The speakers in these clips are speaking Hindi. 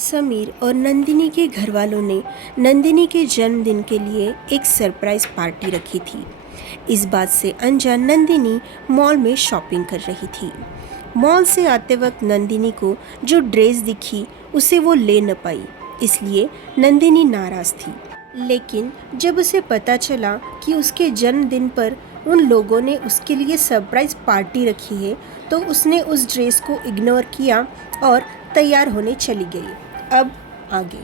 समीर और नंदिनी के घर वालों ने नंदिनी के जन्मदिन के लिए एक सरप्राइज पार्टी रखी थी। इस बात से अनजान नंदिनी मॉल में शॉपिंग कर रही थी। मॉल से आते वक्त नंदिनी को जो ड्रेस दिखी उसे वो ले न पाई, इसलिए नंदिनी नाराज़ थी। लेकिन जब उसे पता चला कि उसके जन्मदिन पर उन लोगों ने उसके लिए सरप्राइज पार्टी रखी है, तो उसने उस ड्रेस को इग्नोर किया और तैयार होने चली गई। अब आगे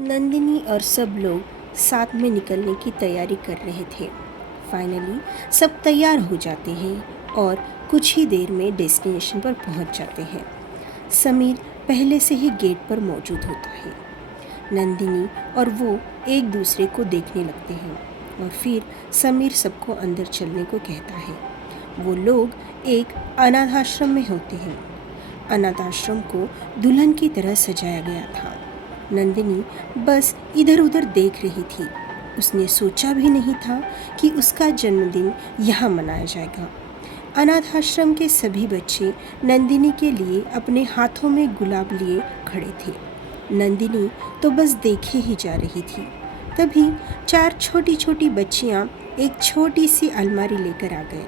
नंदिनी और सब लोग साथ में निकलने की तैयारी कर रहे थे। फाइनली सब तैयार हो जाते हैं और कुछ ही देर में डेस्टिनेशन पर पहुंच जाते हैं। समीर पहले से ही गेट पर मौजूद होता है। नंदिनी और वो एक दूसरे को देखने लगते हैं और फिर समीर सबको अंदर चलने को कहता है। वो लोग एक अनाथ आश्रम में होते हैं। अनाथ आश्रम को दुल्हन की तरह सजाया गया था। नंदिनी बस इधर उधर देख रही थी। उसने सोचा भी नहीं था कि उसका जन्मदिन यहाँ मनाया जाएगा। अनाथ आश्रम के सभी बच्चे नंदिनी के लिए अपने हाथों में गुलाब लिए खड़े थे। नंदिनी तो बस देखे ही जा रही थी। तभी 4 छोटी छोटी बच्चियाँ एक छोटी सी अलमारी लेकर आ गए।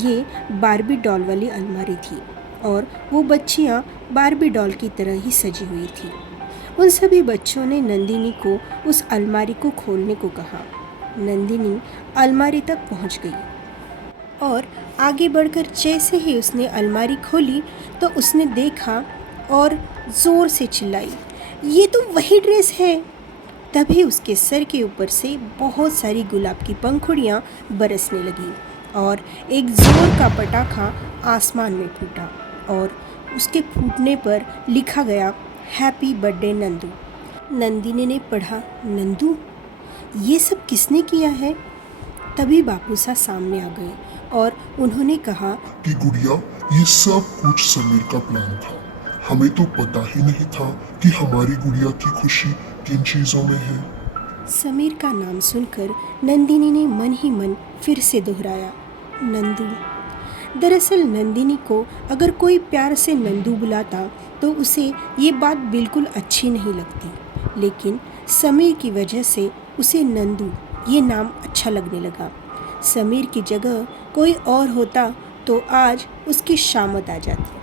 ये बार्बी डॉल वाली अलमारी थी और वो बच्चियाँ बार्बी डॉल की तरह ही सजी हुई थी। उन सभी बच्चों ने नंदिनी को उस अलमारी को खोलने को कहा। नंदिनी अलमारी तक पहुंच गई और आगे बढ़कर जैसे ही उसने अलमारी खोली तो उसने देखा और ज़ोर से चिल्लाई, ये तो वही ड्रेस है। तभी उसके सर के ऊपर से बहुत सारी गुलाब की पंखुड़ियाँ बरसने लगीं और एक ज़ोर का पटाखा आसमान में फूटा और उसके फूटने पर लिखा गया, हैप्पी बर्थडे नंदू। नंदिनी ने पढ़ा, नंदू, ये सब किसने किया है? तभी बापू साहब सामने आ गए और उन्होंने कहा कि गुड़िया, ये सब कुछ समीर का प्लान था। हमें तो पता ही नहीं था कि हमारी गुड़िया की खुशी किन चीज़ों में है। समीर का नाम सुनकर नंदिनी ने मन ही मन फिर से दोहराया, नंदू। दरअसल नंदिनी को अगर कोई प्यार से नंदू बुलाता तो उसे ये बात बिल्कुल अच्छी नहीं लगती, लेकिन समीर की वजह से उसे नंदू ये नाम अच्छा लगने लगा। समीर की जगह कोई और होता तो आज उसकी शामत आ जाती।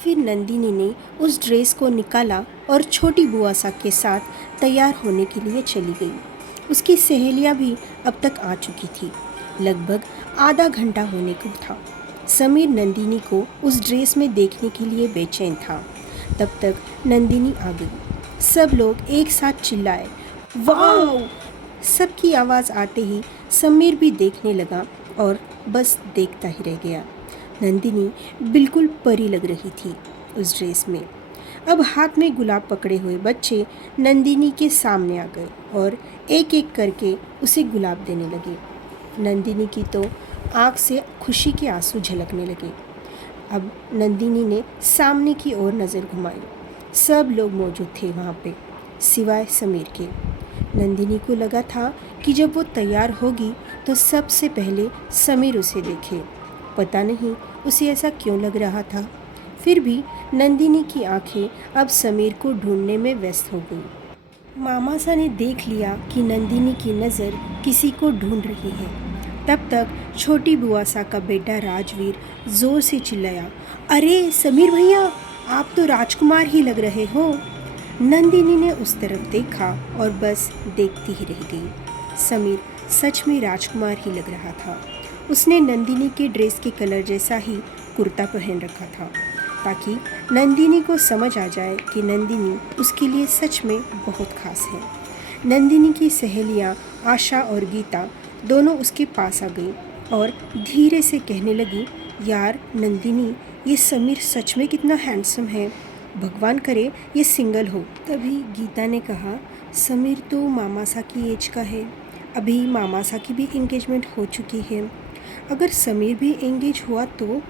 फिर नंदिनी ने उस ड्रेस को निकाला और छोटी बुआ सा के साथ तैयार होने के लिए चली गई। उसकी सहेलियाँ भी अब तक आ चुकी थी। लगभग आधा घंटा होने को था। समीर नंदिनी को उस ड्रेस में देखने के लिए बेचैन था। तब तक नंदिनी आ गई। सब लोग एक साथ चिल्लाए, वाओ! सबकी आवाज़ आते ही समीर भी देखने लगा और बस देखता ही रह गया। नंदिनी बिल्कुल परी लग रही थी उस ड्रेस में। अब हाथ में गुलाब पकड़े हुए बच्चे नंदिनी के सामने आ गए और एक एक करके उसे गुलाब देने लगे। नंदिनी की तो आँख से खुशी के आंसू झलकने लगे। अब नंदिनी ने सामने की ओर नज़र घुमाई। सब लोग मौजूद थे वहाँ पे, सिवाय समीर के। नंदिनी को लगा था कि जब वो तैयार होगी तो सबसे पहले समीर उसे देखे। पता नहीं उसे ऐसा क्यों लग रहा था। फिर भी नंदिनी की आंखें अब समीर को ढूंढने में व्यस्त हो गई। मामा सा ने देख लिया कि नंदिनी की नज़र किसी को ढूंढ रही है। तब तक छोटी बुआ सा का बेटा राजवीर ज़ोर से चिल्लाया, अरे समीर भैया, आप तो राजकुमार ही लग रहे हो। नंदिनी ने उस तरफ देखा और बस देखती ही रह गई। समीर सच में राजकुमार ही लग रहा था। उसने नंदिनी के ड्रेस के कलर जैसा ही कुर्ता पहन रखा था, ताकि नंदिनी को समझ आ जाए कि नंदिनी उसके लिए सच में बहुत खास है। नंदिनी की सहेलियाँ आशा और गीता दोनों उसके पास आ गई और धीरे से कहने लगी, यार नंदिनी, ये समीर सच में कितना हैंडसम है। भगवान करे ये सिंगल हो। तभी गीता ने कहा, समीर तो मामा सा की एज का है। अभी मामा सा की भी एंगेजमेंट हो चुकी है। अगर समीर भी एंगेज हुआ तो।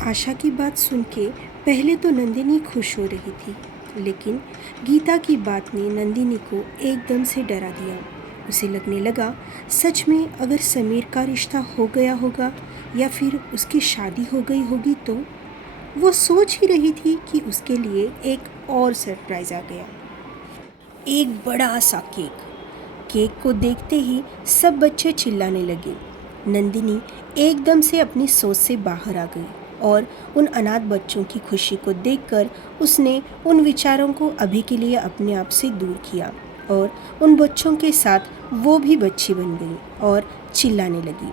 आशा की बात सुन के पहले तो नंदिनी खुश हो रही थी, लेकिन गीता की बात ने नंदिनी को एकदम से डरा दिया। उसे लगने लगा सच में अगर समीर का रिश्ता हो गया होगा या फिर उसकी शादी हो गई होगी तो। वो सोच ही रही थी कि उसके लिए एक और सरप्राइज़ आ गया। एक बड़ा सा केक। केक को देखते ही सब बच्चे चिल्लाने लगे। नंदिनी एकदम से अपनी सोच से बाहर आ गई और उन अनाथ बच्चों की खुशी को देखकर उसने उन विचारों को अभी के लिए अपने आप से दूर किया और उन बच्चों के साथ वो भी बच्ची बन गई और चिल्लाने लगी।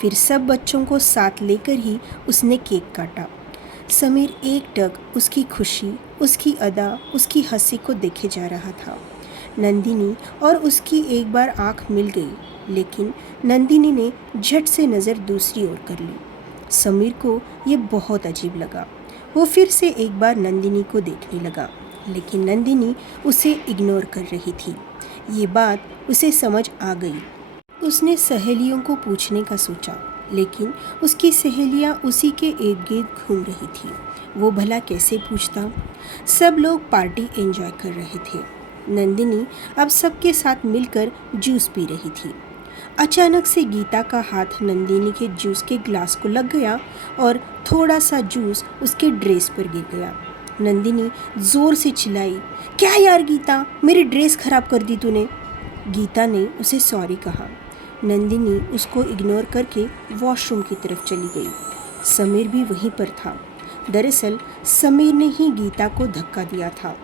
फिर सब बच्चों को साथ लेकर ही उसने केक काटा। समीर एकटक उसकी खुशी, उसकी अदा, उसकी हंसी को देखे जा रहा था। नंदिनी और उसकी एक बार आंख मिल गई, लेकिन नंदिनी ने झट से नज़र दूसरी ओर कर ली। समीर को ये बहुत अजीब लगा। वो फिर से एक बार नंदिनी को देखने लगा, लेकिन नंदिनी उसे इग्नोर कर रही थी। ये बात उसे समझ आ गई। उसने सहेलियों को पूछने का सोचा, लेकिन उसकी सहेलियां उसी के इर्द गिर्द घूम रही थी। वो भला कैसे पूछता? सब लोग पार्टी एंजॉय कर रहे थे। नंदिनी अब सबके साथ मिलकर जूस पी रही थी। अचानक से गीता का हाथ नंदिनी के जूस के ग्लास को लग गया और थोड़ा सा जूस उसके ड्रेस पर गिर गया। नंदिनी जोर से चिल्लाई, क्या यार गीता, मेरी ड्रेस खराब कर दी तूने। गीता ने उसे सॉरी कहा। नंदिनी उसको इग्नोर करके वॉशरूम की तरफ चली गई। समीर भी वहीं पर था। दरअसल समीर ने ही गीता को धक्का दिया था।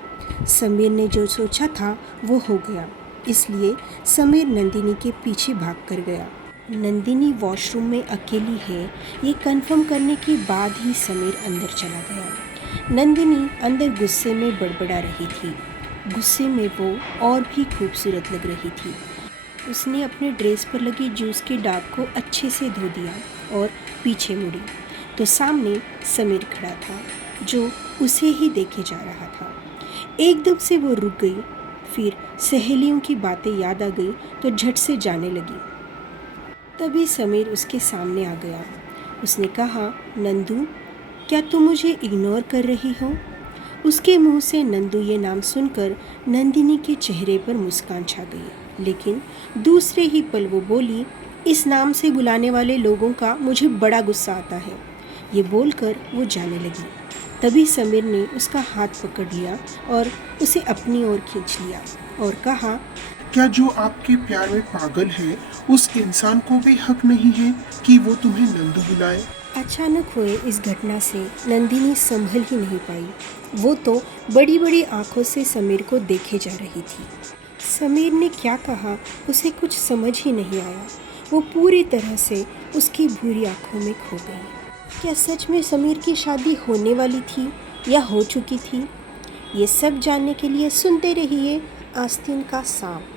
समीर ने जो सोचा था वो हो गया, इसलिए समीर नंदिनी के पीछे भाग कर गया। नंदिनी वॉशरूम में अकेली है ये कंफर्म करने के बाद ही समीर अंदर चला गया। नंदिनी अंदर गुस्से में बड़बड़ा रही थी। गुस्से में वो और भी खूबसूरत लग रही थी। उसने अपने ड्रेस पर लगे जूस के दाग को अच्छे से धो दिया और पीछे मुड़ी तो सामने समीर खड़ा था, जो उसे ही देखे जा रहा था। एकदम से वो रुक गई। फिर सहेलियों की बातें याद आ गई तो झट से जाने लगी। तभी समीर उसके सामने आ गया। उसने कहा, नंदू, क्या तुम मुझे इग्नोर कर रही हो? उसके मुंह से नंदू ये नाम सुनकर नंदिनी के चेहरे पर मुस्कान छा गई, लेकिन दूसरे ही पल वो बोली, इस नाम से बुलाने वाले लोगों का मुझे बड़ा गुस्सा आता है। ये बोलकर वो जाने लगी। तभी समीर ने उसका हाथ पकड़ लिया और उसे अपनी ओर खींच लिया और कहा, क्या जो आपके प्यार में पागल है उस इंसान को भी हक नहीं है कि वो तुम्हें नंदू बुलाए? अचानक हुए इस घटना से नंदिनी संभल ही नहीं पाई। वो तो बड़ी बड़ी आंखों से समीर को देखे जा रही थी। समीर ने क्या कहा उसे कुछ समझ ही नहीं आया। वो पूरी तरह से उसकी बुरी आंखों में खो गई। क्या सच में समीर की शादी होने वाली थी या हो चुकी थी? ये सब जानने के लिए सुनते रहिए आस्तीन का सांप।